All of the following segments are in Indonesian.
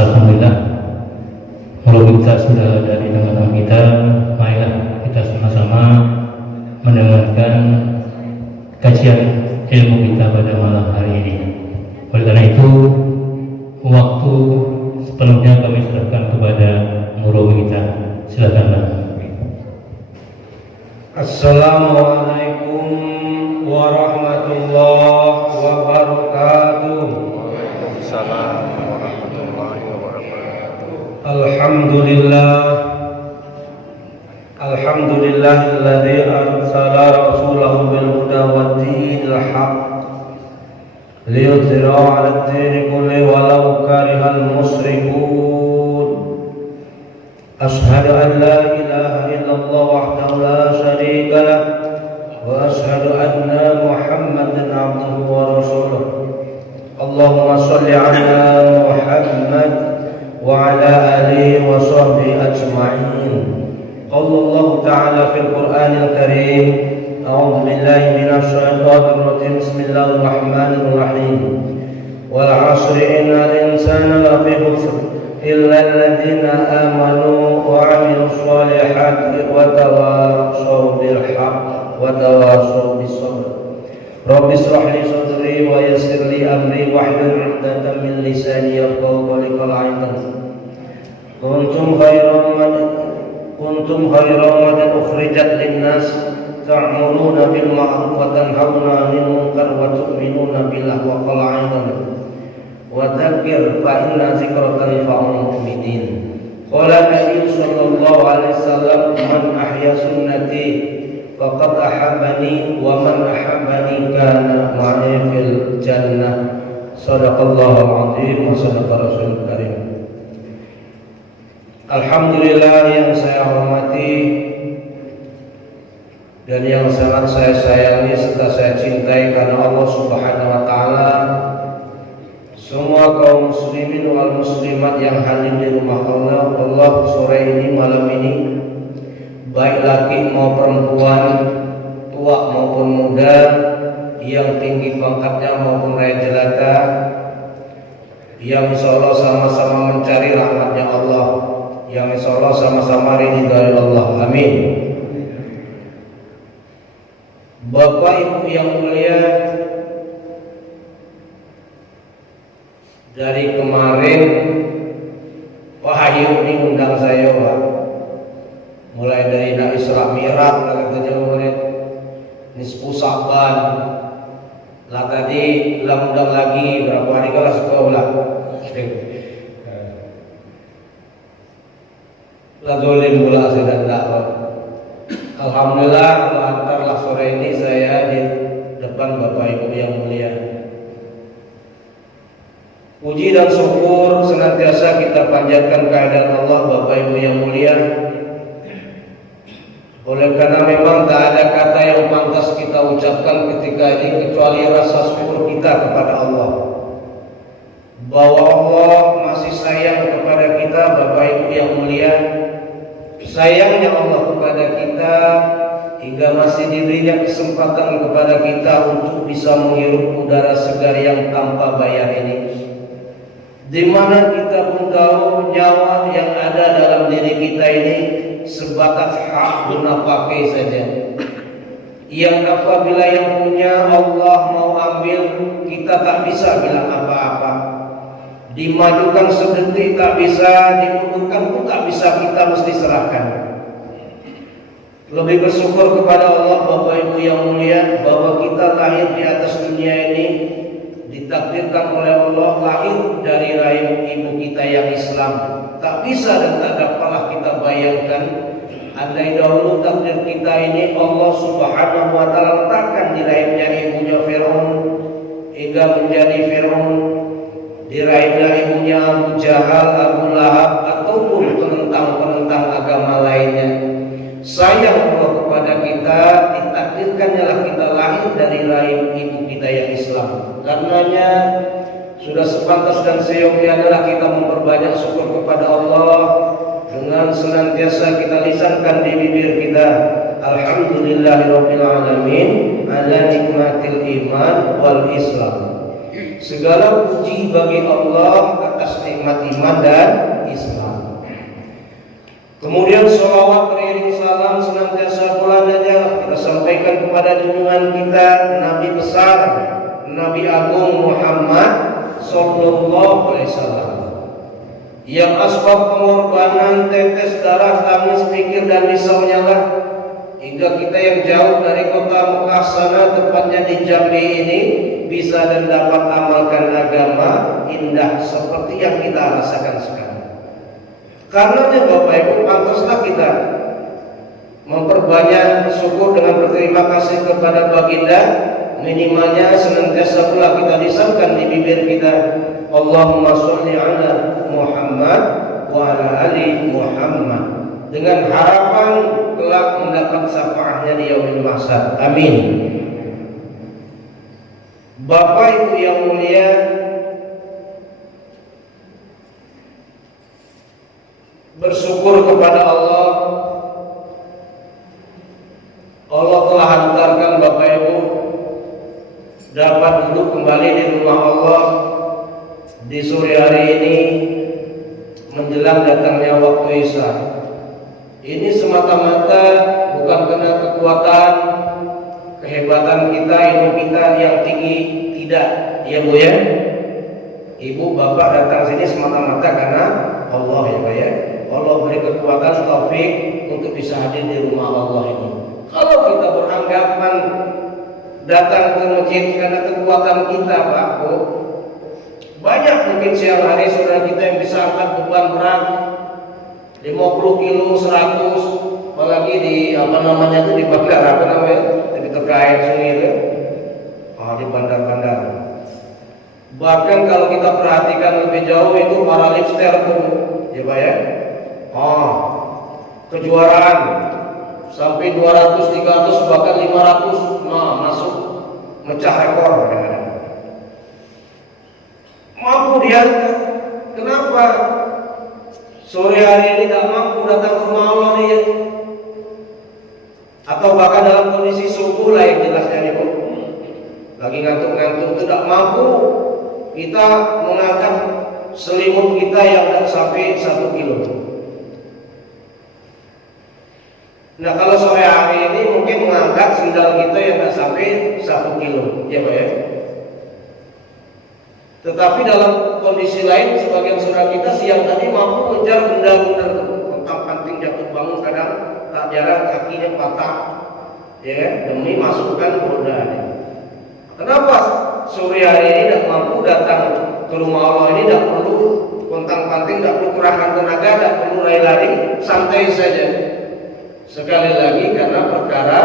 Alhamdulillah, kalau kita sudah ada di tengah-tengah kita, marilah kita sama-sama mendengarkan kajian ilmu kita pada malam hari ini. Oleh karena itu, waktu sepenuhnya kami serahkan kepada murawi kita. Silakan, Pak. Assalamualaikum warahmatullahi wabarakatuh. Waalaikumsalam warahmatullahi wabarakatuh. Alhamdulillahilladzi arsala rasulahu bil huda wa dinil haqq liyudhhirahu 'alad dini kullihi walau karihal musyrikun. Ashhadu an la ilaha illallah wahdahu la syarika lah wa ashhadu anna Muhammadan 'abduhu wa rasuluh. Allahumma shalli 'ala Muhammad wa 'ala alihi wa sahbihi ajma'in. Qala Allah ta'ala fil Qur'anil Karim, a'udzu billahi minasy syaithanir rajim. Bismillahir rahmanir rahim. Wal 'ashri innal insana lafi khusr illa alladziina aamanu wa 'amilus shalihati wa tawashaw bil haqq wa tawashaw bis sabr. Rabbi shrah li sadri wa yassir li amri wahlul 'uqdatam min lisani yafqahu qawli. Kuntum khayra ummatin ukhrijat lin-nas ta'muruna bil ma'ruf wa tanhauna 'anil munkar wa tu'minuna billahi wa qala 'aidan wa dzakir fa inna dzikra tanfa'ul mu'minin. Qala Nabi sallallahu alaihi wasallam, man ahya sunnati faqad ahabbani wa man ahabbani kana ma'i fil jannah. Shadaqallahul 'azim wa shadaqa rasulul karim. Alhamdulillah, yang saya hormati dan yang sangat saya sayangi serta saya cintai karena Allah Subhanahu wa taala, semua kaum muslimin wal muslimat yang hadir di rumah Allah sore ini, malam ini, baik laki maupun perempuan, tua maupun muda, yang tinggi pangkatnya maupun rakyat jelata, yang insyaallah sama-sama mencari rahmatnya Allah, yang insyaallah sama-sama ridho dari Allah. Amin. Bapak Ibu yang mulia, dari kemarin Pak Hayu ini undang saya, Pak. Mulai dari Isra Mi'raj lah katanya murid, nisfu Sa'ban. Lah tadi lah undang lagi berapa hari kalau sekolah. Lah dolim pula saya dakwah. Alhamdulillah, antarlah sore ini saya di depan Bapak Ibu yang mulia. Puji dan syukur senantiasa kita panjatkan kehadirat Allah, Bapak Ibu yang mulia. Oleh karena memang tak ada kata yang pantas kita ucapkan ketika ini kecuali rasa syukur kita kepada Allah, bahwa Allah masih sayang kepada kita, Bapak Ibu yang mulia. Sayangnya Allah kepada kita hingga masih diberinya kesempatan kepada kita untuk bisa menghirup udara segar yang tanpa bayar ini, di mana kita pun tahu nyawa yang ada dalam diri kita ini sebatas hak guna pakai saja, yang apabila yang punya Allah mau ambil, kita tak bisa bilang apa-apa. Dimajukan sedetik tak bisa, dimundurkan pun tak bisa, kita mesti serahkan. Lebih bersyukur kepada Allah, Bapak Ibu yang mulia, bahwa kita lahir di atas dunia ini ditakdirkan oleh Allah lahir dari rahim ibu kita yang Islam. Tak bisa dan tak dapatlah kita bayangkan andai dahulu takdir kita ini Allah Subhanahu wa taala letakkan di rahimnya ibunya Firaun hingga menjadi Firaun, di rahimnya ibunya Abu Jahal, Abu Lahab, ataupun penentang-penentang agama lainnya. Sayang Allah kepada kita, ditakdirkannya lah kita lahir dari rahim ibu kita yang Islam. Karenanya sudah sepantas dan seyogyanya lah kita memperbanyak syukur kepada Allah dengan senantiasa kita lisankan di bibir kita, alhamdulillahirabbil alamin ala nikmatil iman wal Islam. Segala puji bagi Allah atas nikmat nikmat iman dan Islam. Kemudian sholawat beriring salam senantiasa pula saja kita sampaikan kepada junjungan kita Nabi besar, Nabi Agung Muhammad Sallallahu Alaihi Wasallam, yang asbab pengorbanan, tetes darah, tangis, pikir dan risaunya lah, hingga kita yang jauh dari kota Mekah sana, tepatnya di Jambi ini, bisa dan dapat amalkan agama indah seperti yang kita rasakan sekarang. Karenanya Bapak Ibu, pantaslah kita memperbanyak syukur dengan berterima kasih kepada Baginda. Minimalnya senantiasa pula kita lisankan di bibir kita, Allahumma sholli ala Muhammad wa ala ali Muhammad, dengan harapan kelak mendapat syafaatnya di yaumil mahsyar. Amin. Bapak Ibu yang mulia, bersyukur kepada Allah. Allah telah hantarkan Bapak Ibu dapat duduk kembali di rumah Allah di sore hari ini menjelang datangnya waktu Isya. Ini semata-mata bukan karena kekuatan, kehebatan kita, ilmu kita yang tinggi, tidak, ya Bu ya. Ibu bapak datang sini semata-mata karena Allah ya Pak ya. Allah beri kekuatan, taufik untuk bisa hadir di rumah Allah ini. Kalau kita beranggapan datang ke masjid karena kekuatan kita Pak Bu, banyak mungkin siang hari saudara kita yang bisa angkat beban berat 50 kilo, 100, apalagi di apa namanya itu di bandar apa namanya, di terkait sungai itu, di bandar-bandar. Bahkan kalau kita perhatikan lebih jauh itu para lifter tuh, ya Pak ya, kejuaraan sampai 200, 300 bahkan 500, masuk mecah rekor kadang-kadang. Mampu dia, kenapa? Sore hari ini tidak mampu datang ke rumah Allah dia, atau bahkan dalam kondisi subuh lah yang jelasnya nih Bu, lagi ngantuk-ngantuk tidak mampu kita mengangkat selimut kita yang tidak sampai 1 kilo. Nah kalau sore hari ini mungkin mengangkat sendal kita yang tidak sampai 1 kilo, ya Pak ya. Tetapi dalam kondisi lain sebagian saudara kita siang tadi mampu mengejar benda-benda tentang panting jatuh bangun, kadang tak jarang kakinya patah, ya demi masukkan roda. Kenapa sore hari ini tidak mampu datang ke rumah Allah ini? Tidak perlu kontang panting, tidak perlu kerahkan tenaga, tidak perlu lari-lari, santai saja. Sekali lagi karena perkara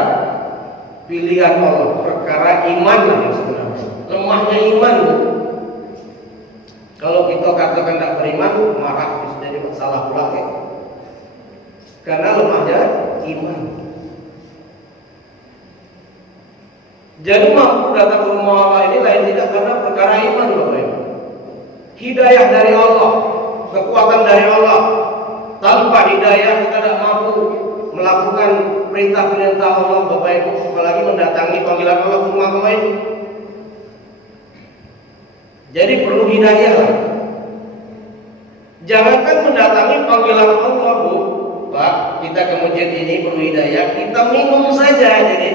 pilihan Allah, perkara iman yang sebenarnya. Lemahnya iman. Kalau kita katakan tidak beriman, marah bisa jadi masalah pula ya. Karena lemahnya iman. Jadi mampu datang ke rumah Allah ini lain tidak karena perkara iman Bapak Ibu. Hidayah dari Allah, kekuatan dari Allah. Tanpa hidayah kita tidak mampu melakukan perintah-perintah Allah Bapak Ibu, apalagi mendatangi panggilan Allah ke rumah Allah ini. Jadi perlu hidayah. Jangankan mendatangi panggilan Allah Bu, Pak, kita ke masjid ini perlu hidayah. Kita minum saja jadi.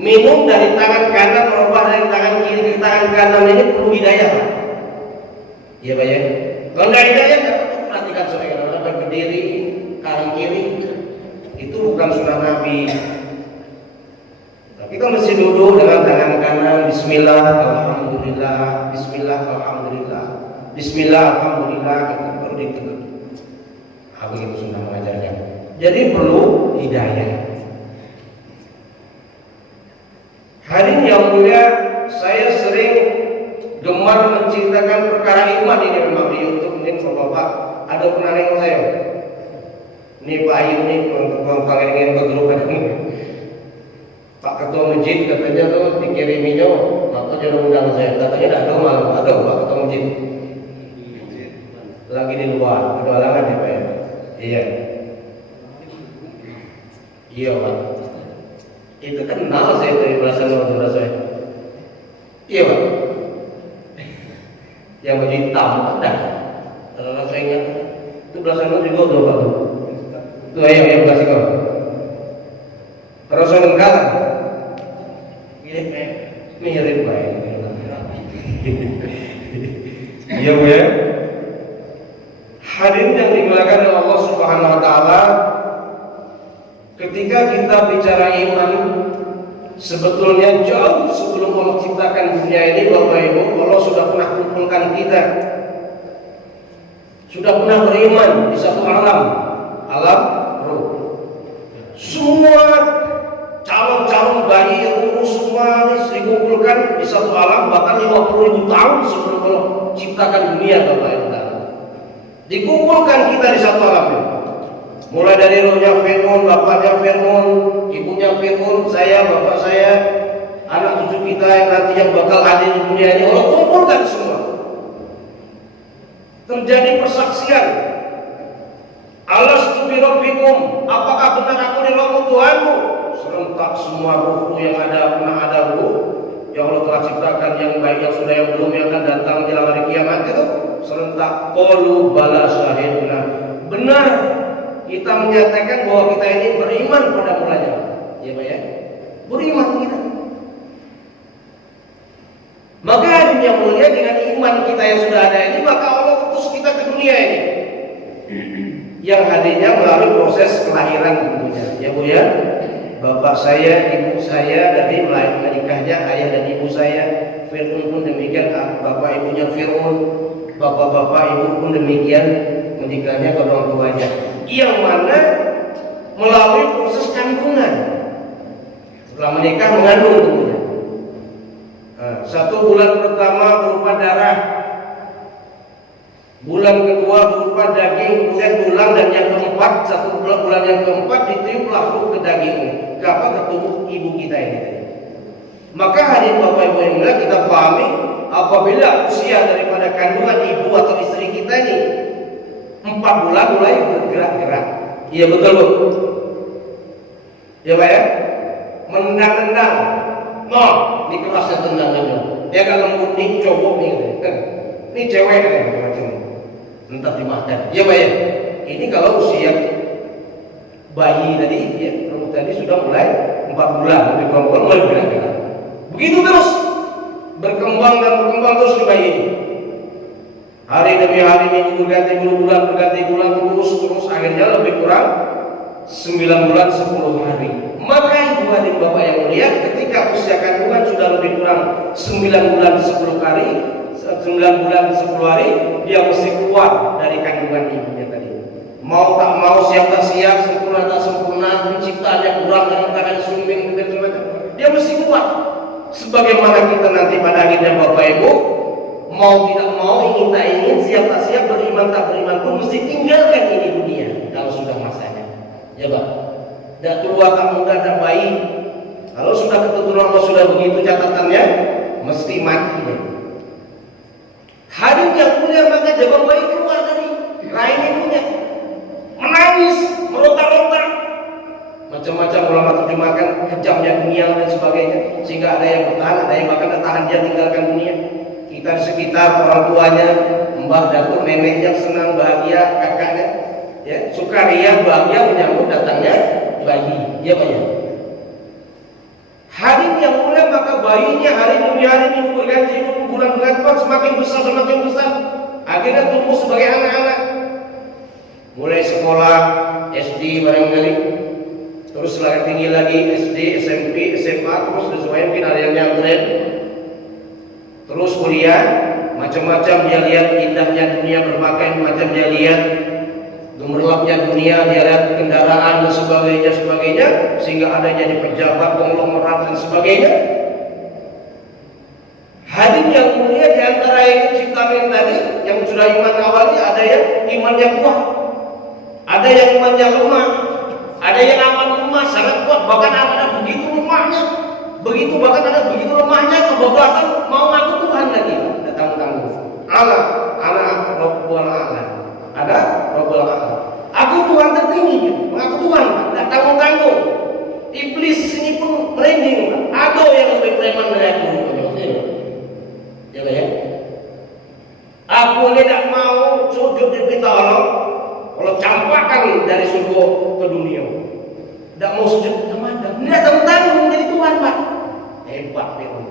Minum dari tangan kanan merubah dari tangan kiri ke tangan kanan ini perlu hidayah Pak. Iya Pak ya. Kalau nggak hidayah, perhatikan saudara orang berdiri kanan kiri itu bukan sunnah Nabi. Kita mesti duduk dengan tangan kanan, Bismillah, Alhamdulillah, Bismillah, Alhamdulillah, Bismillah, Alhamdulillah, kita perlu ditegak. Begitu sunnah mengajarnya. Jadi perlu hidayah. Hadirin yang mulia, saya sering gemar menceritakan perkara iman ini memang di YouTube ini Bapak. Ada pernah nengok saya. Ini Pak Ayu nih, teman-teman pengen bergerupan ini. Pak Ketua Masjid katanya tuh dikiriminya, maka jangan undang saya. Katanya tidak ada malam, ada Pak Ketua Masjid. Lagi di luar, ada halangan ya Pak ya? Iya. Iya Pak. Itu kenal saya dari bahasa saudara saya. Iya Pak. Yang baju hitam ada. Kalau saya ingat itu belasan tahun juga udah baru. Itu yang kasih kau. Rasul kalah. Mirip baik. Iya Bu ya. Hadirin yang dimuliakan oleh Allah Subhanahu wa taala, ketika kita bicara iman, sebetulnya jauh sebelum Allah ciptakan dunia ini, Bapak Ibu, Allah sudah pernah kumpulkan kita. Sudah pernah beriman di satu alam roh. Semua calon-calon bayi urus semua dikumpulkan di satu alam, bahkan 50.000 tahun sebelum Allah ciptakan dunia, Bapak Ibu. Dikumpulkan kita di satu alam ini. Mulai dari rohnya Fir'aun, bapaknya Fir'aun, ibunya Fir'aun, saya, bapak saya, anak cucu kita yang nanti yang bakal hadir di dunia ini, Allah kumpulkan semua. Terjadi persaksian. Alastu bi rabbikum, apakah benar aku ni Rabb Tuhanmu? Serentak semua ruh yang ada, pernah ada ruh yang Allah telah ciptakan, yang baik, yang sudah, yang belum, yang akan datang jelang hari kiamat itu, serentak qalu bala syahidna. Benar, kita menyatakan bahwa kita ini beriman pada mulanya. Ya Pak ya, beriman kita. Maka yang mulia, dengan iman kita yang sudah ada ini, maka Allah utus kita ke dunia ini, yang hadirnya melalui proses kelahiran tentunya. Ya Bu ya, bapak saya, ibu saya, dari menikahnya ayah dan ibu saya. Fir'aun pun demikian, bapak ibunya Fir'aun, bapak-bapak ibu pun demikian, menikahnya ke orang tuanya, yang mana melalui proses kandungan. Setelah menikah mengandung tentunya. Nah, 1 bulan pertama berupa darah, bulan kedua berupa daging, kemudian tulang, dan yang keempat, 1 bulan yang keempat ditiuplah ruh ke dagingnya, ke tubuh ibu kita ini. Maka hadirin Bapak Ibu yang mulia, kita pahami apabila usia daripada kandungan ibu atau istri kita ini 4 bulan mulai bergerak-gerak. Iya betul Bu. Ya Pak ya, menendang-nendang. Ini kerasnya tendangannya. Dia kan lembut nih, cowok nih. Ini cewek macam entah dimakan. Ya Pak ya. Ini kalau usia bayi tadi, ya, tadi sudah mulai 4 bulan, lebih kurang mulai bergerak-gerak. Begitu terus berkembang dan berkembang terus di bayi ini. Hari demi hari, minggu berganti bulan, berganti bulan, terus akhirnya lebih kurang 9 bulan 10 hari. Maka ibu adik bapak yang mulia, ketika usia kandungan sudah lebih kurang 9 bulan 10 hari, 9 bulan 10 hari, dia mesti keluar dari kandungan ibunya tadi. Mau tak mau, siap tak siap, sempurna tak sempurna, penciptaannya kurang, dan tangan sumbing, dan macam, dia mesti keluar. Sebagaimana kita nanti pada akhirnya Bapak Ibu, mau tidak mau, ingin tak ingin, siap tak siap, beriman tak beriman pun mesti tinggalkan ini dunia kalau sudah masanya. Ya Pak, tidak tua, tak muda, tak bayi, kalau sudah ketentuan Allah sudah begitu catatannya, mesti mati. Hadir yang mulia, maka jabang bayi keluar dari rahim ibunya, menangis, meronta-ronta, macam-macam ulama terjemahkan kejamnya dunia dan sebagainya, sehingga ada yang bertahan, ada yang bahkan tahan dia tinggalkan dunia. Kita di sekitar orang tuanya, mbah, datuk, neneknya senang bahagia, kakaknya, ya, sukaria bahagia menyambut datangnya bayi. Ya Pak ya. Hari yang mulia, maka bayinya hari demi hari, minggu berganti, bulan berganti, semakin besar, akhirnya tumbuh sebagai anak-anak, mulai sekolah SD barangkali, terus lagi tinggi lagi SD, SMP, SMA, terus sesuai mungkin ada yang nyantren, terus kuliah, macam-macam dia lihat indahnya dunia, berbagai macam dia lihat gemerlapnya dunia, dia lihat kendaraan dan sebagainya, sehingga ada jadi pejabat, konglomerat dan sebagainya. Hadir yang mulia, di antara yang ciptaan tadi, yang sudah iman awalnya, ada yang imannya kuat, ada yang imannya lemah, ada yang aman lemah, sangat kuat, bahkan ada begitu lemahnya, bahkan ada begitu lemahnya kebablasan mau ngaku Tuhan lagi, ada tanggung-tanggung. Anak Rabbul A'la, ada Rabbul A'la. Aku Tuhan tertinggi, mengaku Tuhan, tidak tanggung-tanggung. Iblis ini pun merinding, ada yang lebih preman dari aku. Ya Pak ya. mulia tidak mau sujud di kita Allah campakkan dari surga ke dunia. Tidak mau sujud sama Adam. Tidak tanggung menjadi Tuhan, Pak. Hebat Fir'aun.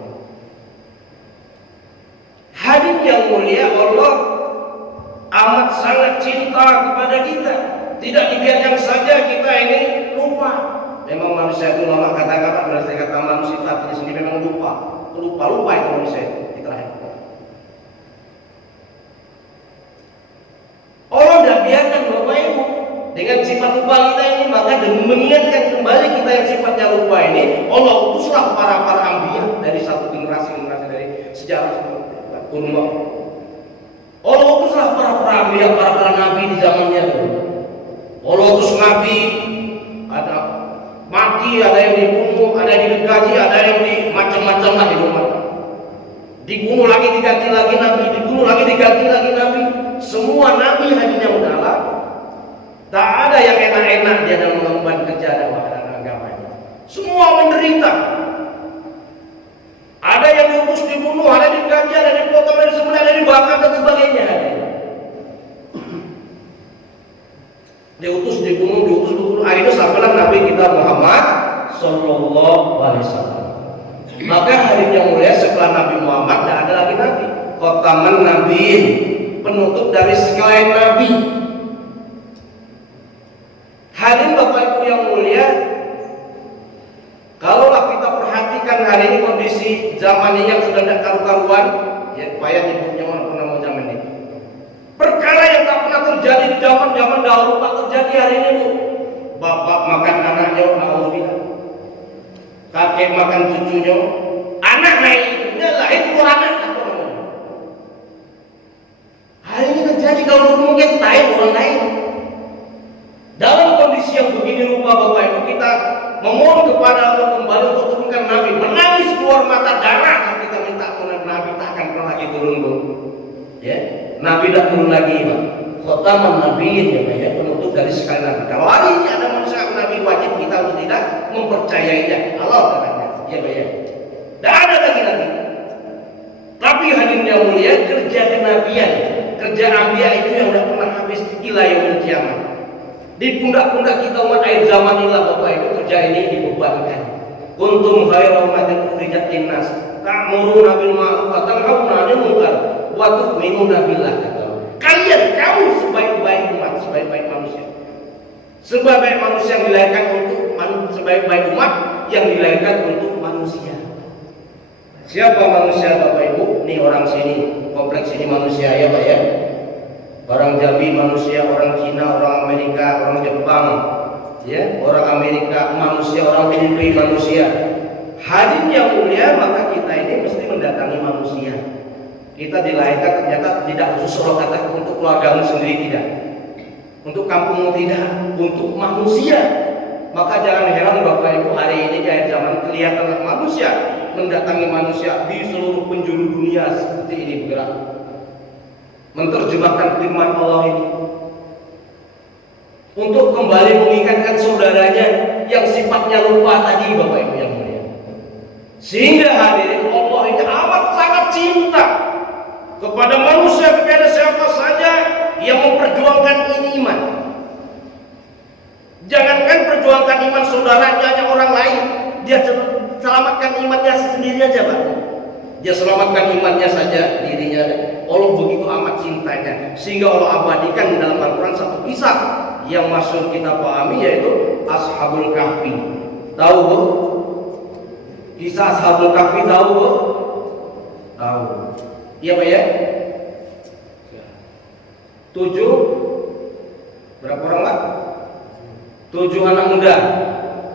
Hadirin yang mulia, Allah amat sangat cinta kepada kita. Tidak dibiarkan saja kita ini lupa. Memang manusia itu lama kata-kata berarti kata manusia ini sendiri memang lupa itu manusia di terakhir. Allah tidak biarkan Bapak Ibu dengan sifat lupa kita ini, maka demi mengingatkan kembali kita yang sifatnya lupa ini, Allah utuslah para anbiya dari satu generasi dari sejarah kurma. Allah utuslah para anbiya, para nabi di zamannya itu. Allah utus nabi, ada mati, ada yang dibunuh, ada yang digaji, ada yang di macam-macam lah itu. Dibunuh lagi diganti lagi nabi, dibunuh lagi diganti lagi nabi. Semua nabi hadinya udahlah. Tak ada yang enak-enak dia dalam mengemban kerja dan agamanya. Semua menderita. Ada yang diutus dibunuh, ada digaji, ada dipotong, ada disembelih, ada dibakar dan sebagainya. Diutus dibunuh. Akhirnya sampailah Nabi kita Muhammad Sallallahu Alaihi Wasallam. Maka hari yang mulia setelah Nabi Muhammad tidak ada lagi Nabi. Khataman Nabi, penutup dari sekalian Nabi. Hadirin Bapak Ibu yang mulia, kalaulah kita perhatikan hari ini kondisi zaman ini yang sudah tidak karu-karuan, ya payah nyebutnya mana zaman ini. Perkara yang tak pernah terjadi di zaman dahulu tak terjadi hari ini, Bu. Bapak makan anaknya, na'udzubillah. Kakek makan cucunya, anak naik ibunya, lahir keluar anak. Hari ini terjadi kalau mungkin tahu orang lain. Dalam kondisi yang begini rupa Bapak Ibu, kita memohon kepada Allah kembali untuk turunkan Nabi, menangis keluar mata darah. Kita minta turun Nabi, tak akan pernah lagi turun, Bu. Ya, Nabi tidak turun lagi, Pak. Khataman Nabiin, ya, penutup dari sekalian Nabi. Kalau hari ini ada manusia Nabi, wajib kita untuk tidak mempercayainya. Allah katanya, ya, Pak, ya. Tidak ada lagi Nabi. Tapi hadirin yang mulia, kerja kenabian, kerja anbiya itu yang tidak pernah habis ila yaumil kiamat. Di pundak-pundak kita umat akhir zaman inilah Bapak Ibu kerja ini dibebankan. Kuntum khairu ummatin ukhrijat linnas ta'muruna bil ma'ruf wa tanhauna 'anil munkar wa tu'minuna billah. Kalian kamu sebaik-baik umat, sebaik-baik manusia. Sebaik-baik manusia yang dilahirkan untuk sebaik-baik umat yang dilahirkan untuk manusia. Siapa manusia Bapak Ibu? Ini orang sini, kompleks ini manusia ya Pak ya. Orang Jambi manusia, orang Cina, orang Amerika, orang Jepang, ya, orang Amerika manusia, orang Filipina manusia. Hadirin yang mulia, maka kita ini mesti mendatangi manusia. Kita dilahirkan ternyata tidak khusus Allah kata untuk keluargamu sendiri tidak, untuk kampungmu tidak, untuk manusia. Maka jangan heran Bapak Ibu hari ini di akhir zaman kelihatanlah manusia mendatangi manusia di seluruh penjuru dunia seperti ini bergerak. Menerjemahkan firman Allah ini untuk kembali mengingatkan saudaranya yang sifatnya lupa tadi Bapak Ibu yang mulia. Sehingga hadirin Allah ini amat sangat cinta kepada manusia, kepada siapa saja yang memperjuangkan ini iman. Jangankan perjuangkan iman saudaranya orang lain, dia selamatkan imannya sendiri aja Pak. Dia selamatkan imannya saja dirinya. Allah begitu amat cintanya sehingga Allah abadikan dalam Al-Quran satu kisah yang masyhur kita pahami yaitu Ashabul Kahfi. Tahu Bu? Kisah Ashabul Kahfi tahu Bu? Tahu. Iya Pak ya? 7 berapa orang Pak? 7 anak muda,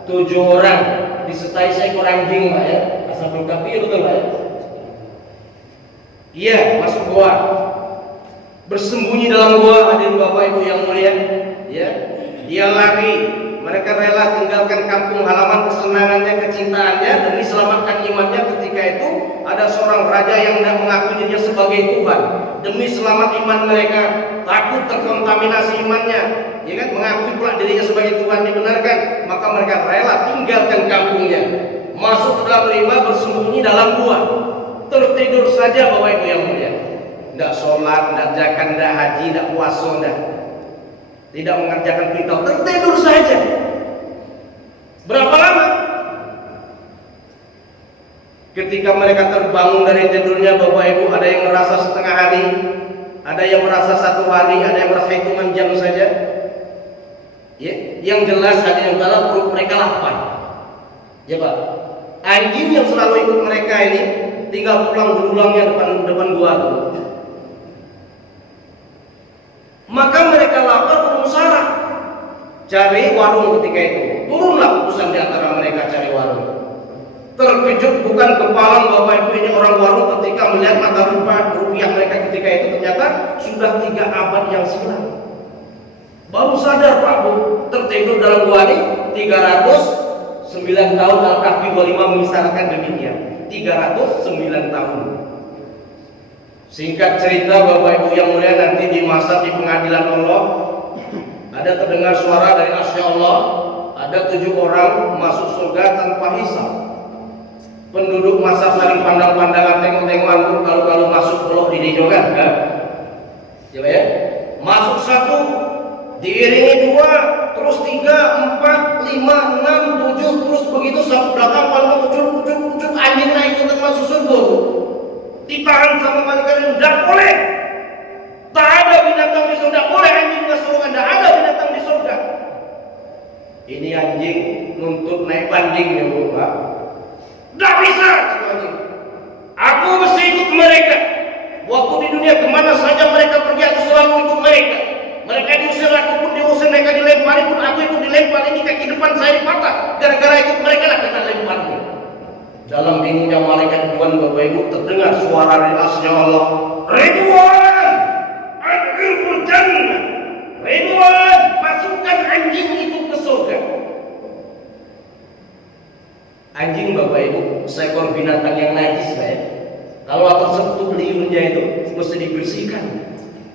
7 orang disertai seekor anjing Pak ya. Ashabul Kahfi itu betul Pak ya? Iya, masuk gua. Bersembunyi dalam gua, hadirin Bapak Ibu yang mulia. Ya, dia lari. Mereka rela tinggalkan kampung halaman kesenangannya, kecintaannya demi selamatkan imannya. Ketika itu ada seorang raja yang tidak mengaku dirinya sebagai Tuhan. Demi selamat iman mereka, takut terkontaminasi imannya, ya kan? Mengakui pula dirinya sebagai Tuhan dibenarkan, maka mereka rela tinggalkan kampungnya, masuk ke dalam rimba, bersembunyi dalam gua. Tertidur saja Bapak Ibu yang mulia. Tidak sholat, tidak zakat, tidak haji, tidak puasa, tidak mengerjakan perintah, tertidur saja. Berapa lama? Ketika mereka terbangun dari tidurnya, Bapak Ibu, ada yang merasa setengah hari, ada yang merasa 1 hari, ada yang merasa hitungan jam saja. Ya, yang jelas ada yang dalam perut mereka lapar. Ya Pak, anjing yang selalu ikut mereka ini tinggal pulang berulangnya depan gua tuh. Maka mereka lapar bermusara cari warung ketika itu. Turunlah utusan di antara mereka cari warung. Terkejut bukan kepala Bapak Ibu ini orang warung ketika melihat mata rupiah mereka ketika itu ternyata sudah 3 abad yang silam. Baru sadar Pak Bu, tertidur dalam gua ini 309 tahun, Al-Kahfi 25 misalkan demikian. 309 tahun. Singkat cerita Bapak Ibu yang mulia, nanti di masa di pengadilan Allah ada terdengar suara dari arsy Allah, ada 7 orang masuk surga tanpa hisab. Penduduk masa saling pandang-pandangan, tengok-tengokan, kalau masuk Allah dididokan kan? Coba ya, masuk 1, diiringi 2, terus 3, 4, 5, 6, 7, terus begitu sampai belakang paling ucuk anjing naik ke masuk surga. Ditahan sama malaikat, tidak boleh. Tak ada binatang di surga, tidak boleh anjing ke surga, tidak ada binatang di surga. Ini anjing nuntut naik banding ya Bapak. Tidak bisa, kata anjing. Aku mesti ikut mereka. Waktu di dunia kemana saja mereka pergi, aku selalu ikut mereka. Mereka diusir, aku pun diusir, mereka dilempari pun aku ikut dilempar. Ini kaki depan saya dipatah gara-gara ikut mereka lah kena lemparnya. Dalam bingungnya malaikat Tuhan Bapak Ibu terdengar suara dari arsy Allah, Ridwan, adkhilul jannah. Ridwan, masukkan anjing itu ke surga. Anjing Bapak Ibu seekor binatang yang najis ya. Kalau tersentuh liurnya itu mesti dibersihkan,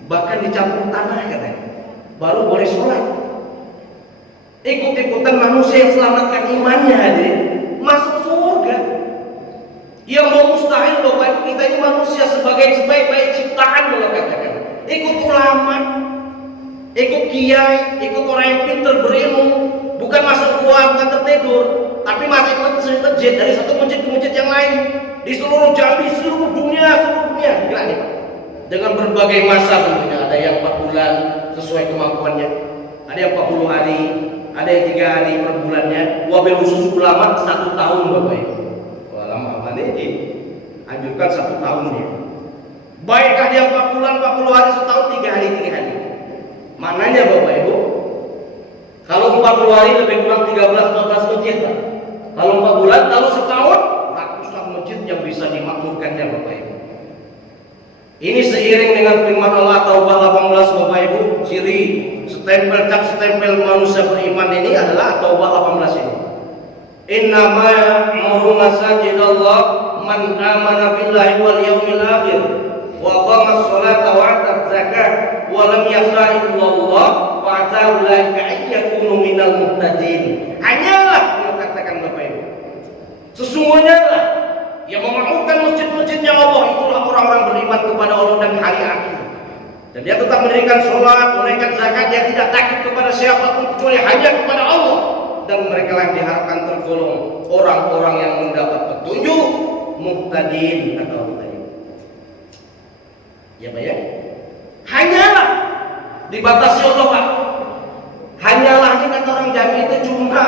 bahkan dicampur tanah katanya, baru boleh sholat. Ikut-ikutan manusia yang selamatkan imannya hadir masuk surga. Yang mau mustahil Bapak Ibu, kita ini manusia sebagai sebaik-baik ciptaan Allah katakan. Ikut ulama, ikut kiai, ikut orang yang pintar berilmu, bukan masuk gua, bukan tertidur, tapi masih masjid dari satu masjid ke masjid yang lain di seluruh Jambi, seluruh dunia, gila nih Pak. Dengan berbagai masa tentunya, ada yang 4 bulan sesuai kemampuannya, ada yang 40 hari, ada yang 3 hari per bulannya, wabil khusus ulama 1 tahun Bapak Ibu. Lama ini anjurkan 1 tahun ya. Baikkah dia 4 bulan, 40 hari, setahun, 3 hari. Maknanya Bapak Ibu, kalau 40 hari lebih kurang 13-14 masjid lah. Kalau 4 bulan, kalau setahun ratusan masjid yang bisa dimakmurkannya Bapak Ibu. Ini seiring dengan firman Allah Taubah 18 Bapak Ibu, ciri stempel manusia beriman ini adalah Taubah 18 ini. Innama ya'muru masajidallah man amana billahi wal yawmil akhir wa qama as-salata wa ata az-zakat wa lam yakhsha illallah fa ata ulaika ayyakunu minal muhtadin. Hanyalah katakan Bapak Ibu, sesungguhnya lah yang memakmurkan masjid-masjidnya Allah itulah orang-orang beriman kepada Allah dan hari akhir. Dan dia tetap mendirikan sholat, menunaikan zakat, dia tidak takut kepada siapapun kecuali hanya kepada Allah. Dan mereka yang diharapkan tergolong orang-orang yang mendapat petunjuk, muhtadin atau muhtadin. Ya Pak ya? Hanyalah dibatasi Allah Pak. Hanyalah ini kata orang Jambi itu cuma,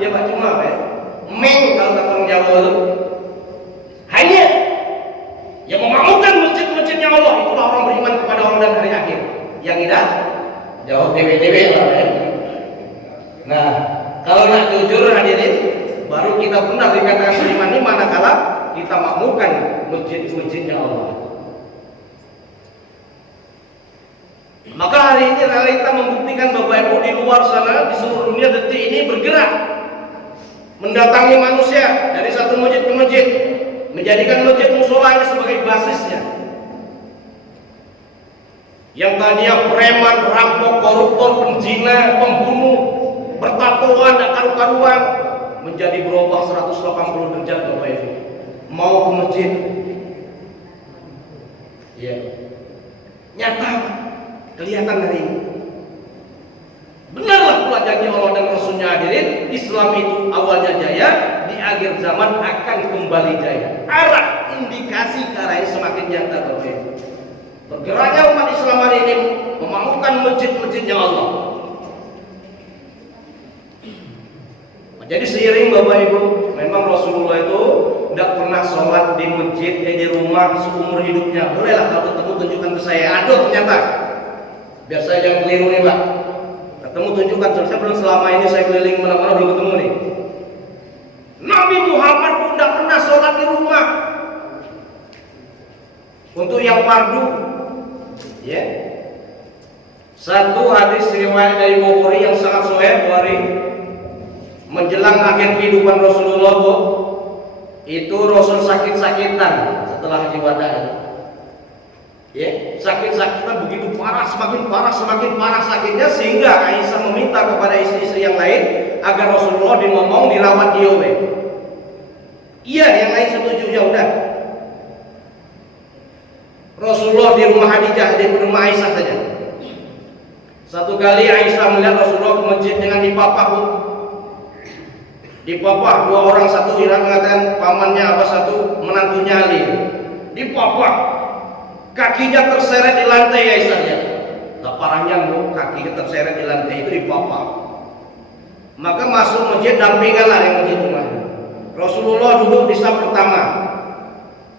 ya Pak, cuma Pak ya? Meng kalau kata orang Jawa itu. Hanya yang memakmurkan masjid-masjidnya Allah itulah orang beriman kepada Allah dan hari akhir. Yang tidak jawab dewe-dewe lah ya. Nah, kalau nak jujur hadirin, baru kita benar dikatakan beriman ini manakala kita makmurkan masjid-masjidnya Allah. Maka hari ini realita membuktikan Bapak Ibu di luar sana, di seluruh dunia detik ini bergerak mendatangi manusia dari satu masjid ke masjid, menjadikan masjid musola ini sebagai basisnya. Yang tadinya preman, rampok, koruptor, penzina, pembunuh, bertatoan, tak karu-karuan, menjadi berubah 180 derajat Bapak Ibu. Mau ke masjid, ya. Nyata, kelihatan hari ini. Benarlah pula janji Allah dan Rasulnya hadirin, Islam itu awalnya jaya, di akhir zaman akan kembali jaya. Arah indikasi ke arah ini semakin nyata Bapak Ibu. Bergeraknya umat Islam hari ini memakmurkan masjid-masjidnya Allah. Jadi seiring Bapak Ibu, memang Rasulullah itu tidak pernah sholat di masjid, di rumah seumur hidupnya. Bolehlah kalau ketemu tunjukkan ke saya. Aduh ternyata, biar saya jangan keliru nih Pak. Ketemu tunjukkan, saya belum selama ini saya keliling mana-mana belum ketemu nih. Nabi Muhammad pun tidak pernah sholat di rumah. Untuk yang fardu, ya. Satu hadis riwayat dari Bukhari yang sangat sahih, Bukhari. Menjelang akhir kehidupan Rasulullah, itu Rasul sakit-sakitan setelah haji wada. Ya, sakit-sakitan begitu parah, semakin parah sakitnya sehingga Aisyah meminta kepada istri-istri yang lain agar Rasulullah dimomong dirawat dia. Iya, yang lain setuju, ya udah. Rasulullah di rumah Khadijah, di rumah Aisyah saja. Satu kali Aisyah melihat Rasulullah ke masjid dengan dipapah, dipapah dua orang, satu Iran mengatakan pamannya apa, satu menantunya Ali. Dipapah, kakinya terseret di lantai Aisyah ya. Tak parahnya bu, kakinya terseret di lantai itu dipapah. Maka masuk masjid dampinganlah yang masjid rumahnya. Rasulullah duduk di saf pertama.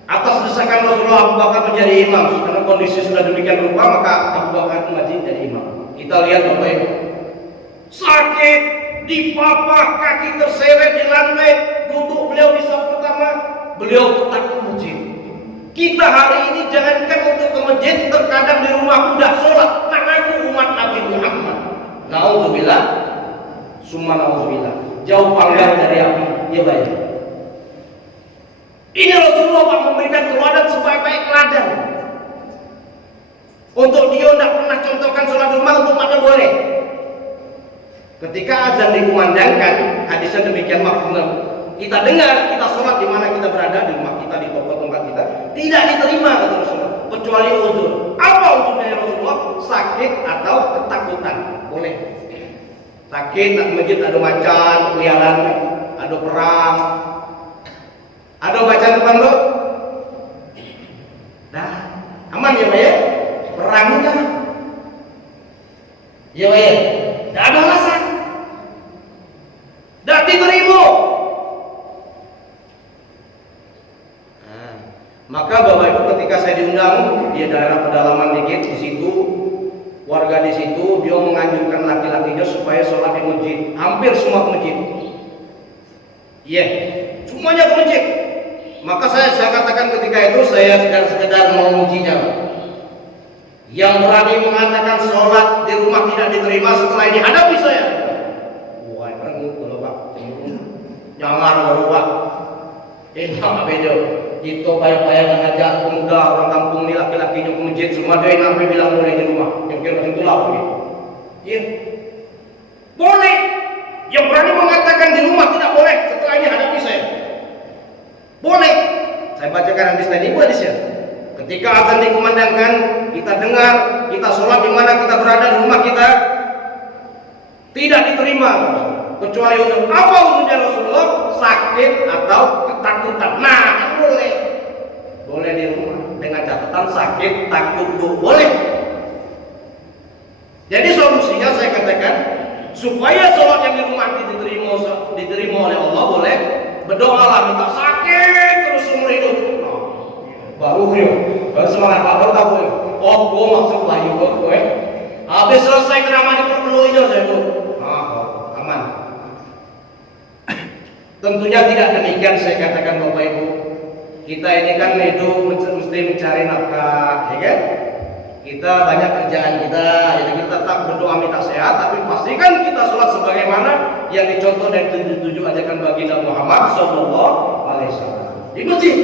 Atas desakan Rasulullah Abu Bakar menjadi imam. Karena kondisi sudah demikian rupa, maka Abu Bakar itu masjid jadi imam. Kita lihat Bapak Ibu, sakit, dipapah, kaki terseret di lantai, duduk beliau di saf pertama, beliau tetap ke masjid. Kita hari ini jangankan untuk ke masjid, terkadang di rumah udah sholat, mengaku umat Nabi Muhammad. Nauzubillah, summa nauzubillah, jauh panggang dari api. Ya baik. Ini Rasulullah Pak memberikan teladan sebaik-baik teladan. Untuk dia tidak pernah contohkan sholat di rumah, untuk mana boleh. Ketika azan dikumandangkan, hadisnya demikian maksudnya. Kita dengar, kita sholat di mana kita berada, di rumah kita, di toko tempat kita, tidak diterima kata Rasulullah, kecuali uzur. Apa uzurnya Rasulullah? Sakit atau ketakutan. Boleh. Sakit, nak masjid ada macan, keliaran, ada perang, ada macan depan lo. Nah, aman ya Pak ya? Perang itu, ya Pak ya? Tidak ada alasan. Tidak diterima. Nah, maka Bapak Ibu ketika saya diundang di daerah pedalaman dikit di situ, warga di situ, dia menganjurkan laki-lakinya supaya sholat di masjid. Hampir semua ke masjid. Iya, semuanya ke masjid. Maka saya katakan ketika itu saya sekedar mengujinya. Yang berani mengatakan sholat di rumah tidak diterima setelah ini hadapi saya. Wah, berengut kalau Pak, jangan kalau Pak. Ini apa beda? Itu payah-payah ngajak pemuda orang kampung ini laki-lakinya ke masjid, semua dia nabi bilang boleh di rumah. Yang kira itulah begitu. Iya, boleh. Yang berani mengatakan di rumah tidak boleh setelah ini hadapi saya. Boleh. Saya bacakan hadis tadi, Bu hadisnya. Ketika azan dikumandangkan, kita dengar, kita sholat di mana kita berada di rumah kita, tidak diterima kecuali untuk apa untuknya Rasulullah? Sakit atau ketakutan. Nah, boleh. Boleh di rumah dengan catatan sakit, takut, boleh. Jadi solusinya saya katakan supaya sholat yang di rumah diterima oleh Allah, boleh berdoalah minta sakit terus seumur hidup. Baru semangat apa tahu ya? Oh, gue maksud layu gue. Habis selesai ceramah diperpeluinya saya tuh. Aman. Tentunya tidak demikian saya katakan Bapak Ibu. Kita ini kan hidup mesti mencari nafkah, ya kan? Kita banyak kerjaan kita, jadi kita tetap berdoa minta sehat, tapi pastikan kita sholat sebagaimana yang dicontoh dan dituju ajakan baginda Muhammad SAW di masjid.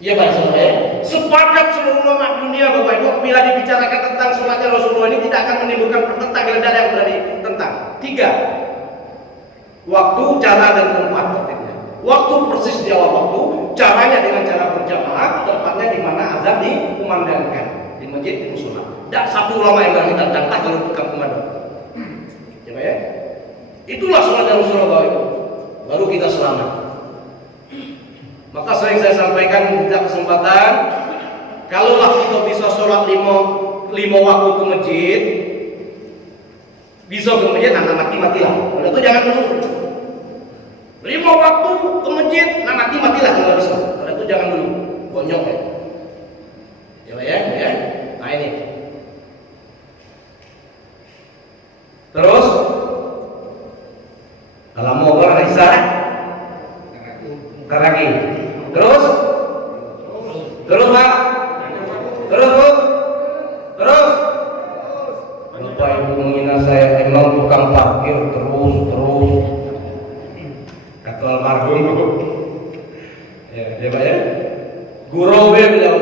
Iya Pak Saudara, sepakat seluruh umat dunia Bapak Ibu bila dibicarakan tentang sholatnya Rasulullah ini tidak akan menimbulkan pertentangan dan yang berani tentang 3. Waktu, cara dan tempat. Waktu persis di awal waktu, caranya dengan cara berjamaah, tempatnya di mana azan dikumandangkan di masjid, di musola. Dan satu ulama yang berani tantang kalau bukan komando. Coba ya. Itulah sholat dan Rasulullah itu. Baru kita selamat. Maka sering saya sampaikan di kesempatan, kalaulah kita bisa sholat lima waktu ke masjid, bisa ke masjid, anak matilah. Kalau itu jangan dulu. 5 waktu ke masjid, matilah kalau bisa. Kalau itu jangan dulu. Bonyok ya. Coba ya. Nah ini. Terus, kalau mau Isa, ntar lagi. Terus Pak. Terus Bu. Terus. Bapak Ibu menghina saya emang tukang parkir terus. Kata almarhum Bu. Ya, dia Pak ya. Guru beliau.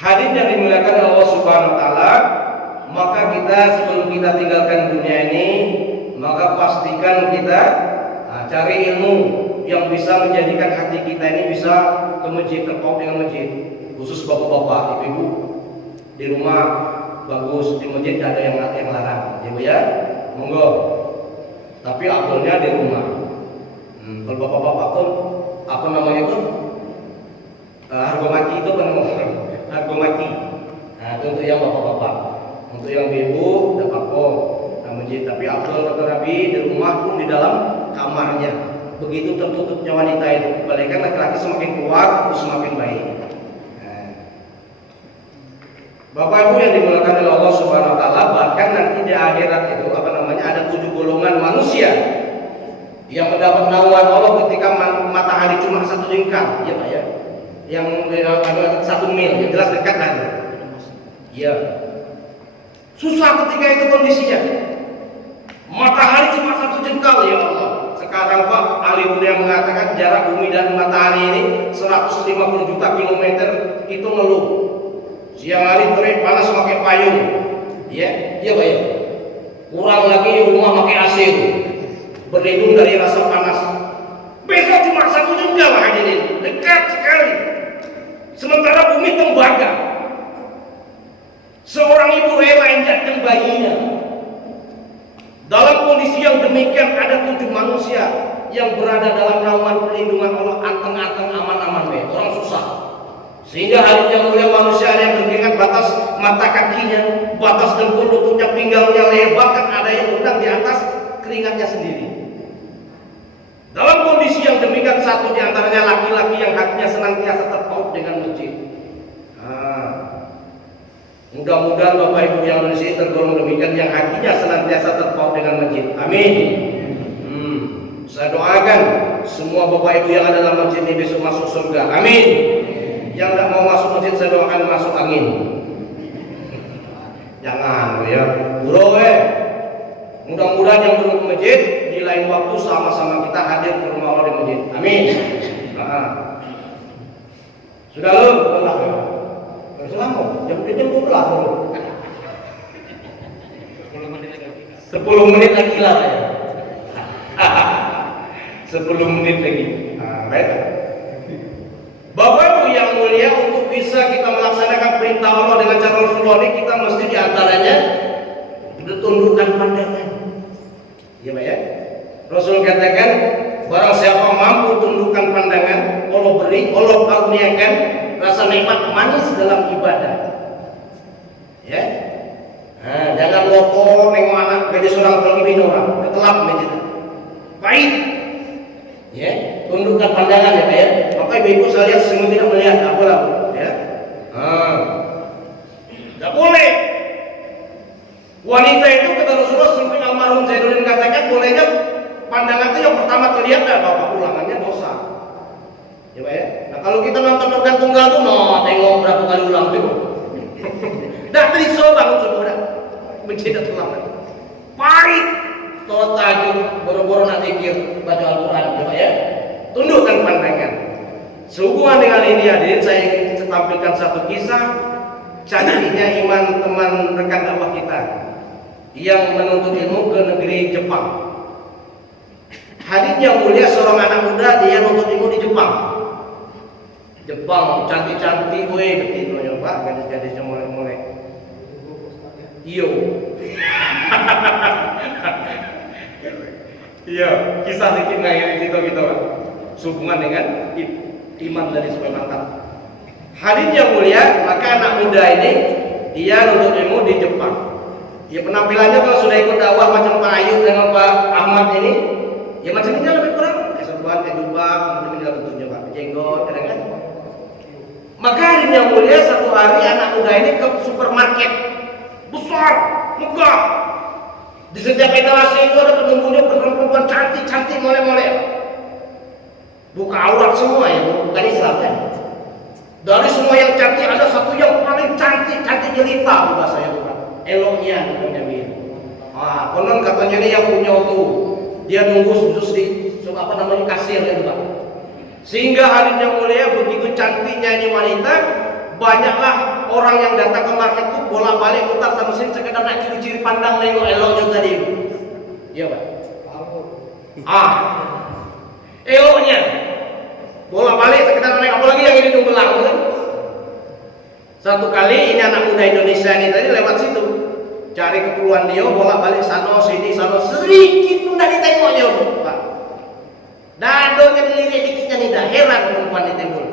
Hadirin yang dimuliakan Allah Subhanahu wa taala, maka kita sebelum kita tinggalkan dunia ini, maka pastikan kita cari ilmu yang bisa menjadikan hati kita ini bisa ke masjid, terpaut dengan masjid. Khusus bapak-bapak, ibu-ibu di rumah bagus, di masjid ada yang larang, ibu ya, monggo. Tapi akulnya di rumah. Kalau bapak-bapak pun apa namanya itu harga mati itu kan harga mati. Nah itu untuk yang bapak-bapak. Untuk yang ibu tidak apa-apa masjid, tapi afdal kata Nabi di rumah pun di dalam kamarnya. Begitu tertutupnya wanita itu, kebalikan laki-laki semakin keluar itu semakin baik. Nah. Bapak Ibu yang dimuliakan oleh Allah Subhanahu wa taala, bahkan nanti di akhirat itu ada 7 golongan manusia yang mendapat naungan Allah ketika matahari cuma 1 jengkal, ya Pak ya. Yang 1 mil, yang jelas dekat nanti. Ya. Susah ketika itu kondisinya. Matahari cuma 1 jengkal ya Allah. Sekarang Pak ahli dunia mengatakan jarak bumi dan matahari ini 150 juta kilometer itu ngeluh. Siang hari terik panas pakai payung. Ya, iya Pak ya. Kurang lagi rumah pakai AC itu. Berlindung dari rasa panas. Besok cuma 1 jengkal hadirin. Dekat sekali. Sementara bumi tembaga. Seorang ibu rela injakkan bayinya. Dalam kondisi yang demikian ada 7 manusia yang berada dalam naungan perlindungan Allah, anteng-anteng aman-aman baik. Orang susah. Sehingga hari yang mulia manusia ada yang berdiri batas mata kakinya, batas dengkul lututnya, pinggangnya, leher, bahkan ada yang undang di atas keringatnya sendiri. Dalam kondisi yang demikian, satu di antaranya laki-laki yang hatinya senantiasa terpaut dengan masjid. Mudah-mudahan Bapak Ibu yang masih tergolong demikian, yang hatinya senantiasa terpaut dengan masjid. Amin. Saya doakan semua Bapak Ibu yang ada dalam masjid ini besok masuk surga. Amin. Yang tidak mau masuk masjid saya doakan masuk angin. Jangan ya. Bro mudah-mudahan yang belum ke masjid di lain waktu sama-sama kita hadir ke rumah Allah di masjid. Amin. Sudah belum? Selama jam 12 baru. 10 menit lagi lah ya. 10 menit lagi. Baik. Bapak Ibu yang mulia, untuk bisa kita melaksanakan perintah Allah dengan cara Rasulullah ini, kita mesti diantaranya tundukkan pandangan. Iya Pak ya. Rasul katakan, barang siapa mampu tundukkan pandangan, Allah beri, Allah karuniakan rasa nikmat manis dalam ibadah. Ya. Nah, jangan loko nengok anak gadis orang terlebih orang, ketelap begitu. Baik. Ya, tundukkan pandangan ya Pak ya. Maka ibu-ibu saya lihat semua tidak melihat, tak boleh, ya. Tak boleh. Wanita itu kata Rasulullah sampai almarhum Zainuddin katakan, bolehnya pandangan itu yang pertama terlihat dah bahwa ulangannya dosa. Ya Pak ya. Nah kalau kita nonton organ tunggal tuh, tengok berapa kali ulang tuh. Dah teriso bangun saudara. Mencedak ulangan. Pahit. Sholat tahajud, boro-boro nak zikir, baca Al-Quran, ya Pak ya. Tundukkan pandangan. Sehubungan dengan ini hadirin, saya ingin tampilkan satu kisah cantiknya iman teman rekan dakwah kita yang menuntut ilmu ke negeri Jepang. Hadis yang mulia, seorang anak muda dia nuntut ilmu di Jepang. Jepang cantik-cantik, weh betinonya Pak, gadis-gadisnya mulai-mulai. Iyo. Iya, kisah sedikit ngakhiri kita Pak. Sehubungan dengan iman dari supaya mantap. Hadis yang mulia, maka anak muda ini dia nuntut ilmu di Jepang. Ya penampilannya kalau sudah ikut dakwah macam Pak Ayub dengan Pak Ahmad ini, ya macam ini lebih kurang. Keseruan, jubah, macam ini bentuknya Pak, jenggot, kadang-kadang. Maka hari yang mulia, satu hari anak muda ini ke supermarket besar, megah. Di setiap etalase itu ada penunggunya perempuan cantik-cantik, molek-molek. Buka aurat semua ya, bukan Islam kan? Dari semua yang cantik ada satu yang paling cantik jelita bahasa saya bukan. Eloknya namanya dia. Konon katanya ini yang punya tuh. Dia nunggu khusus di apa namanya kasir itu Pak. Sehingga hari yang mulia begitu cantiknya ini wanita, banyaklah orang yang datang ke market itu bolak-balik mutar sama sini sekedar nak ciri-ciri pandang nengok eloknya tadi. Iya Pak. Eloknya bolak-balik sekedar naik, apalagi yang ini nunggelang kan? Satu kali ini anak muda Indonesia ini tadi lewat situ cari keperluan dia, bolak-balik sana sini sedikit pun dari tengoknya Pak. Dadonya dilirik dikitnya nih, dah heran perempuan di timbul.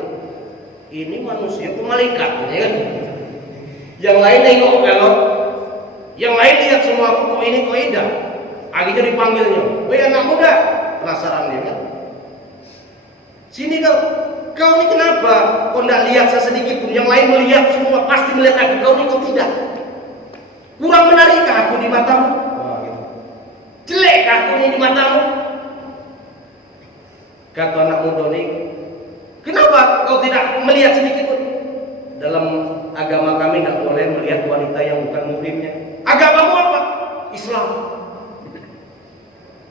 Ini manusia itu malaikat ya kan? Yang lain nengok kalau yang lain lihat semua kok ini kok indah. Akhirnya dipanggilnya, weh anak muda, penasaran dia kan? Sini kau ini kenapa? Kau tidak lihat saya sedikit pun? Yang lain melihat semua, pasti melihat aku. Kau ini kau tidak. Kurang menarikkah aku di matamu? Gitu. Jelekkah aku ini di matamu? Kata anak muda ini, kenapa kau tidak melihat sedikit pun? Dalam agama kami tidak boleh melihat wanita yang bukan muhrimnya. Agamamu apa? Islam.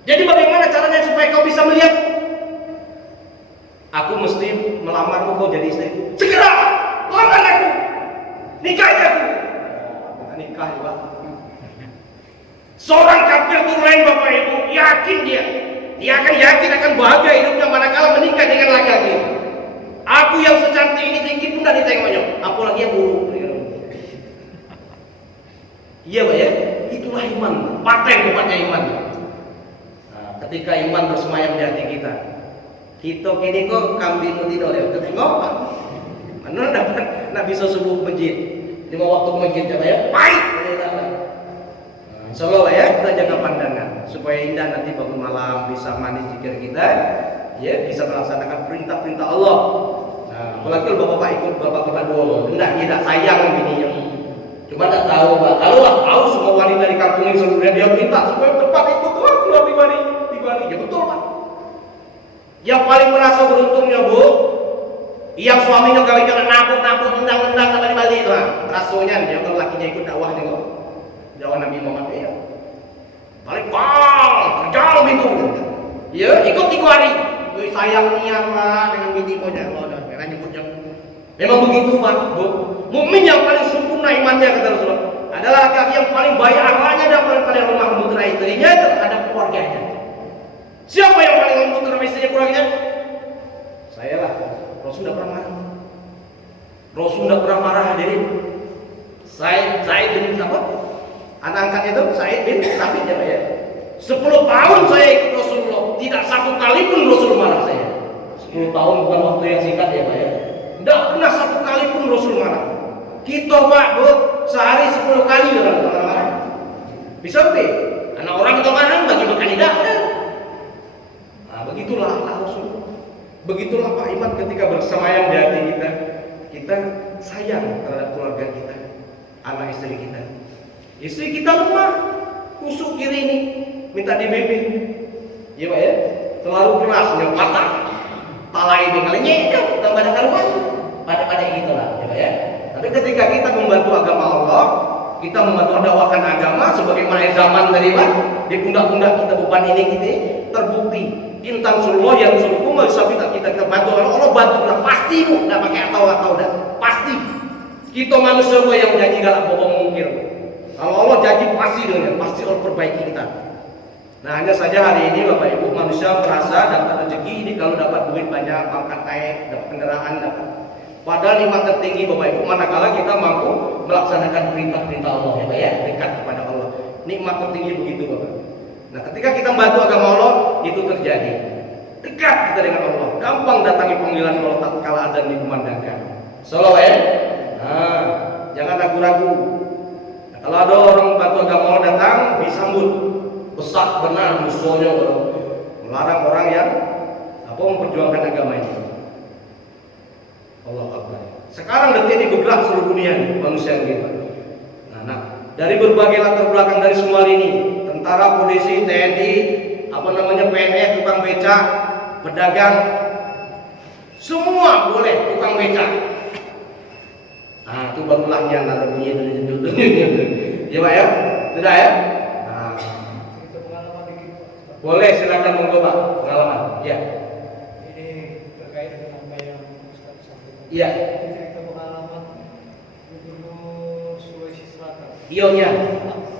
Jadi bagaimana caranya supaya kau bisa melihat? Aku mesti melamarmu kau jadi istri. Segera lamar aku, nikahi aku. Nikah Pak. Seorang kafir itu lain Bapak Ibu, yakin dia akan yakin akan bahagia hidupnya manakala menikah dengan laki-laki. Aku yang secantik ini sedikit pun tidak ditengoknya, apalagi yang buruk. Iya Pak ya, itulah iman, paten kepadanya iman. Nah, ketika iman bersemayam di hati kita kini kok kambing tidak oleh ketengok Pak. Mana dapat nak bisa subuh masjid 5 waktu masjid ya pahit. Insyaallah ya kita jaga pandangan supaya indah nanti bangun malam bisa manis zikir kita ya, bisa melaksanakan perintah-perintah Allah. Nah, apalagi kalau bapak ikut bapak kita dulu tidak sayang bininya. Cuma tak tahu Pak. Kalau tahu semua wanita di kampung ini seluruhnya dia minta supaya tepat ikut keluar di hari. Ya betul Pak. Yang paling merasa beruntungnya Bu, yang suaminya kawin jangan nabuk tendang kembali itu rasulnya dia kalau lakinya ikut dakwah juga dakwah Nabi Muhammad ya balik bang jauh itu ya ikut 3 hari sayang niat Pak dengan bini kau jangan karena nyebutnya memang begitu Pak Bu. Mukmin yang paling sempurna imannya kata Rasulullah adalah laki-laki yang paling baik akhlaknya dan paling lemah lembut terhadap istrinya terhadap keluarganya. Siapa yang paling lembut terhadap istrinya keluarganya? Saya lah. Rasul tidak pernah marah. Rasul tidak pernah marah hadirin. Said bin apa? Anak angkatnya itu Said bin Sabit ya. 10 tahun saya ikut Rasulullah, tidak satu kali pun Rasul marah saya. 10 tahun bukan waktu yang singkat ya Pak ya. Tidak pernah satu kali pun Rasul marah. Kita Pak Bu, sehari 10 kali orang marah. Bisa lebih. Karena orang itu marah bagi makan tidak. Nah begitulah Rasul. Begitulah Pak iman ketika bersemayam di hati kita sayang terhadap keluarga kita, anak istri kita. Istri kita lemah, kusuk kiri ini, minta dibimbing. Iya Pak ya, terlalu keras, yang patah, talai dengan nyekap, dan pada karuan, pada gitulah, ya Pak ya. Tapi ketika kita membantu agama Allah, kita membantu dakwakan agama, sebagaimana zaman dari Pak, di pundak-pundak kita beban ini kita terbukti. Intan Rasulullah yang suruhku bisa kita bantu Allah bantulah pasti Bu, tidak pakai atau dah pasti. Kita manusia yang janji galak bohong mungkir. Kalau Allah janji pasti dengan pasti Allah perbaiki kita. Nah, hanya saja hari ini Bapak Ibu manusia merasa dapat rezeki ini kalau dapat duit banyak, pangkat naik, dapat kendaraan, dapat. Padahal nikmat tertinggi Bapak Ibu manakala kita mampu melaksanakan perintah-perintah Allah ya Pak ya, dekat kepada Allah. Nikmat tertinggi begitu Bapak. Nah, ketika kita membantu agama Allah itu terjadi. Dekat kita dengan Allah, gampang datangi panggilan Allah tatkala azan dikumandangkan. Salawat ya. Nah, jangan ragu-ragu. Nah, kalau ada orang bantu agama Allah datang, disambut. Besar benar musuhnya melarang orang yang memperjuangkan agama ini. Allah Akbar. Sekarang detik ini bergerak seluruh dunia nih, manusia yang kita. Nah, dari berbagai latar belakang dari semua ini, tentara, polisi, TNI, PNS, tukang beca, pedagang, semua boleh tukang beca. Nah, itu barulah yang ada bunyi itu. Ya Pak ya, sudah ya. Boleh, silakan monggo Pak, pengalaman. Ya. Ini terkait dengan apa yang Ustaz sampaikan. Iya. Ini cerita pengalaman Gubernur Sulawesi Selatan. Ionya.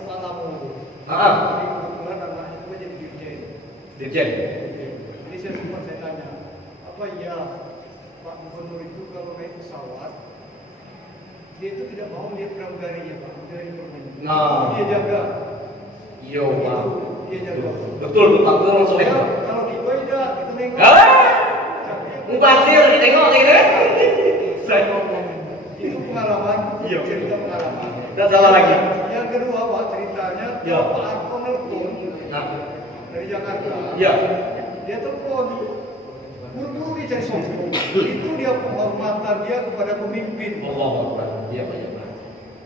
Pak Lamu. Ah. Kebetulan anaknya juga jadi dirjen. Dirjen. Jadi saya tanya, apa ya Pak Gubernur itu kalau naik pesawat dia itu tidak mau lihat pramugarinya Pak, dari permennya. Nah. Dia jaga. Iya Pak. Dia jaga. Betul langsung ya. Kalau kita tidak, kita nengok. Mubazir ditengok gitu. Saya Itu pengalaman, Iya. cerita pengalaman. Tidak salah lagi. Yang kedua Pak ceritanya, Iya. Pak Arko nelpon Nah. dari Jakarta. Iya. Dia telepon, buru-buru dia cari sombong. Itu dia penghormatan dia kepada pemimpin. Allah Akbar. Iya Pak.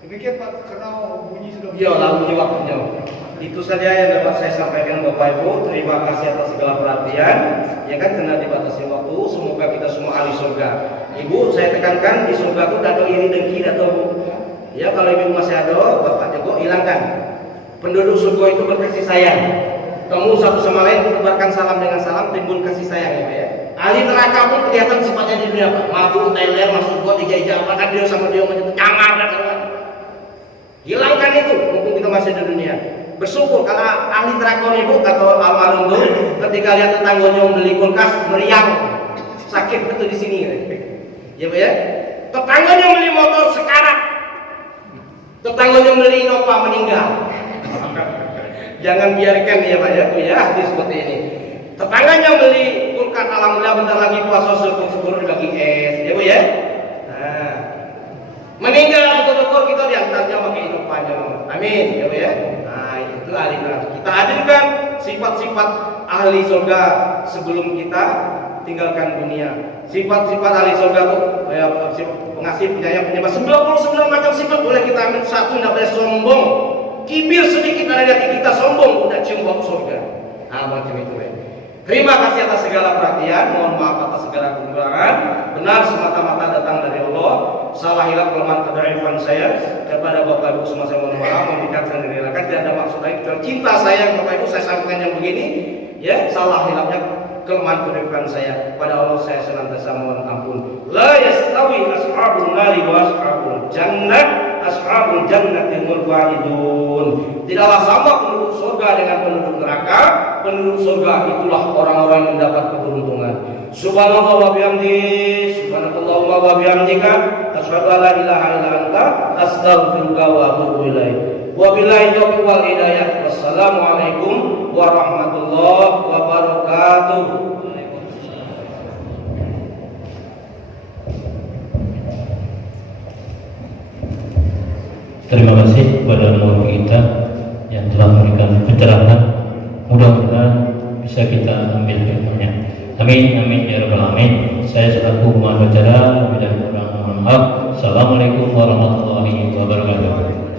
Demikian Pak, karena bunyi sudah. Iya, lalu waktunya. Itu saja yang dapat saya sampaikan Bapak Ibu. Terima kasih atas segala perhatian. Ya kan karena dibatasi waktu, semoga kita semua ahli surga. Ibu, saya tekankan di surga itu tidak ada iri dengki, atau Bu. Ya, kalau Ibu masih ada, Bapak jago hilangkan. Penduduk surga itu berkasih sayang. Kamu satu sama lain tebarkan salam dengan salam, timbul kasih sayang ya. Ahli neraka pun kelihatan sifatnya di dunia Pak. Mabuk, teler, masuk gua dijajah, kan dia sama dia menyentuh kamar dan kawan. Hilangkan itu, mumpung kita masih di dunia. Bersyukur karena ahli neraka ibu kata almarhum tuh ketika lihat tetangganya membeli kulkas meriang, sakit betul di sini ya Bu ya. Tetangganya beli motor sekarat, tetangganya beli Innova meninggal. Jangan biarkan ya Pak ya Bu ya hati seperti ini. Tetangganya beli kulkas, alhamdulillah bentar lagi puasa syukur dibagi es ya Bu ya. Nah, meninggal syukur kita diantaranya pakai Innovanya. Amin ya Bu ya. Itu ahli neraka. Kita hadirkan sifat-sifat ahli surga sebelum kita tinggalkan dunia. Sifat-sifat ahli surga itu pengasih, penyayang, penyembah. 99 macam sifat boleh kita ambil satu, tidak boleh sombong. Kibir sedikit ada di hati kita, sombong udah cium bau surga. Nah, macam itu ya. Terima kasih atas segala perhatian, mohon maaf atas segala kekurangan. Benar semata-mata datang dari Allah. Salah hilaf kelemahan kedarifan saya kepada Bapak Ibu semua saya mohon maaf, memberikan diri relakan, tidak ada maksud lain kecuali cinta saya Bapak Ibu saya sampaikan yang begini ya. Salah hilafnya kelemahan kedarifan saya pada Allah saya senantiasa mohon ampun. La yastawi ashabun nari wa ashabul jannah, ashabul jannatil murfaidun. Tidaklah sama penduduk surga dengan penduduk neraka. Penduduk surga itulah orang-orang yang mendapat keberuntungan. Subhanallah wa bihamdi, subhanakallahumma wa bihamdika, asyhadu an la ilaha illa anta, astaghfiruka wa atubu ilaik. Wabillahi taufiq wal hidayah. Wassalamualaikum warahmatullahi wabarakatuh. Terima kasih kepada guru kita yang telah memberikan pencerahan. Mudah-mudahan bisa kita ambil ilmunya. Amin, amin ya rabbal alamin. Saya selaku mohon acara, bila kurang mohon maaf. Assalamualaikum warahmatullahi wabarakatuh.